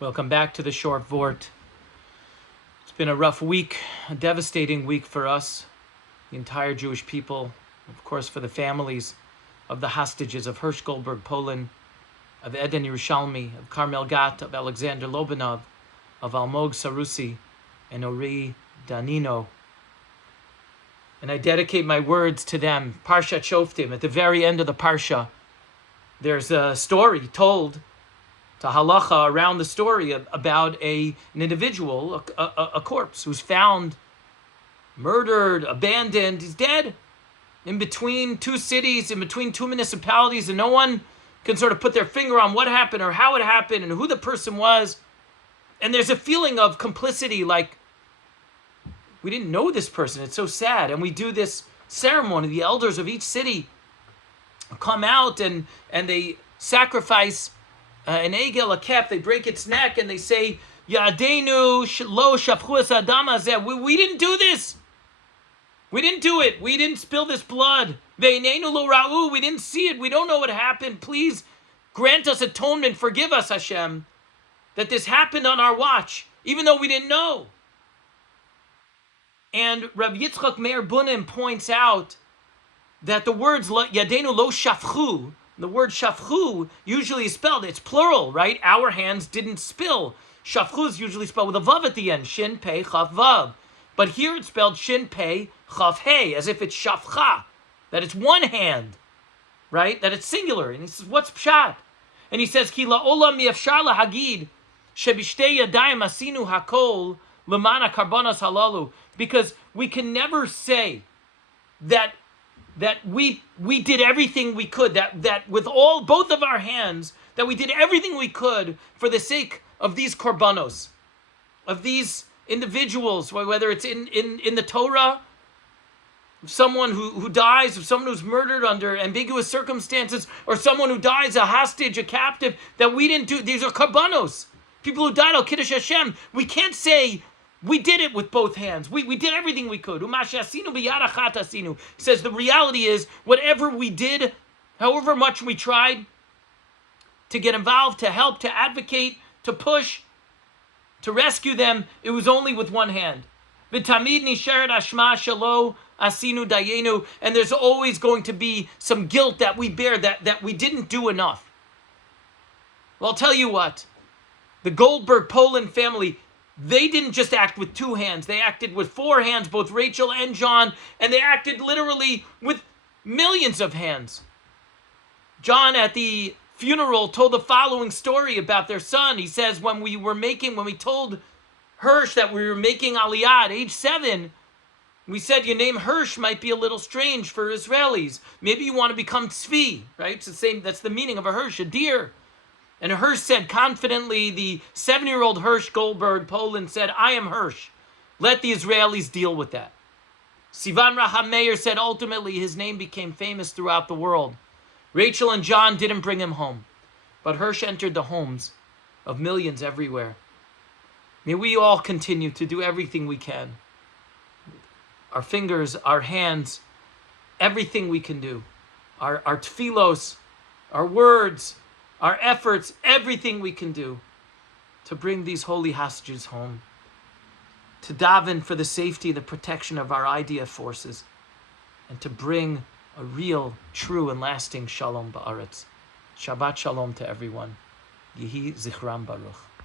Welcome back to the Short Vort. It's been a rough week, a devastating week for us, the entire Jewish people, of course for the families of the hostages of Hersh Goldberg, Poland, of Eden Yerushalmi, of Carmel Gat, of Alexander Lobanov, of Almog Sarusi, and Ori Danino. And I dedicate my words to them. Parshat Shoftim, at the very end of the Parsha, there's a story told to halacha around the story about an individual, a corpse, who's found murdered, abandoned. He's dead in between two cities, in between two municipalities, and no one can sort of put their finger on what happened or how it happened and who the person was. And there's a feeling of complicity, like we didn't know this person. It's so sad. And we do this ceremony. The elders of each city come out and they sacrifice an egel, a calf. They break its neck and they say, Yadenu lo shafchu es adam hazeh. We didn't do this. We didn't do it. We didn't spill this blood. Ve'inenu lo ra'u. We didn't see it. We don't know what happened. Please grant us atonement. Forgive us, Hashem, that this happened on our watch, even though we didn't know. And Rabbi Yitzchak Meir Bunim points out that the words Yadenu lo shafchu, the word shafchu usually is spelled, it's plural, right? Our hands didn't spill. Shafchu is usually spelled with a vav at the end, shin pei chaf vav. But here it's spelled shin pei chaf hey, as if it's shafcha, that it's one hand, right? That it's singular. And he says, what's pshat? And he says, ki la'olam mi'afshar lahagid shebishtei yadayim asinu hakol lemana karbonos halalu. Because we can never say that we did everything we could, that with both of our hands, that we did everything we could for the sake of these korbanos, of these individuals, whether it's in the Torah, someone who dies, of someone who's murdered under ambiguous circumstances, or someone who dies a hostage, a captive, that we didn't do. These are korbanos, people who died al Kiddush Hashem. We can't say we did it with both hands. We did everything we could. He says the reality is, whatever we did, however much we tried to get involved, to help, to advocate, to push, to rescue them, it was only with one hand. V'tamid nisheret ashma shelo asinu dayenu. And there's always going to be some guilt that we bear, that we didn't do enough. Well, I'll tell you what. The Goldberg Poland family, they didn't just act with two hands. They acted with four hands, both Rachel and John, and they acted literally with millions of hands. John, at the funeral, told the following story about their son. He says, when we told Hersh that we were making Aliyah at age 7, we said your name Hersh might be a little strange for Israelis. Maybe you want to become Tzvi, right? It's the same. That's the meaning of a Hersh, a deer. And Hersh said confidently, the 7-year-old Hersh Goldberg, Poland, said, I am Hersh. Let the Israelis deal with that. Sivan Raham Meir said ultimately his name became famous throughout the world. Rachel and John didn't bring him home, but Hersh entered the homes of millions everywhere. May we all continue to do everything we can. Our fingers, our hands, everything we can do. Our tefillos, our words, our efforts, everything we can do to bring these holy hostages home, to daven for the safety and the protection of our IDF forces, and to bring a real, true, and lasting shalom ba'aretz. Shabbat shalom to everyone. Yehi zichram baruch.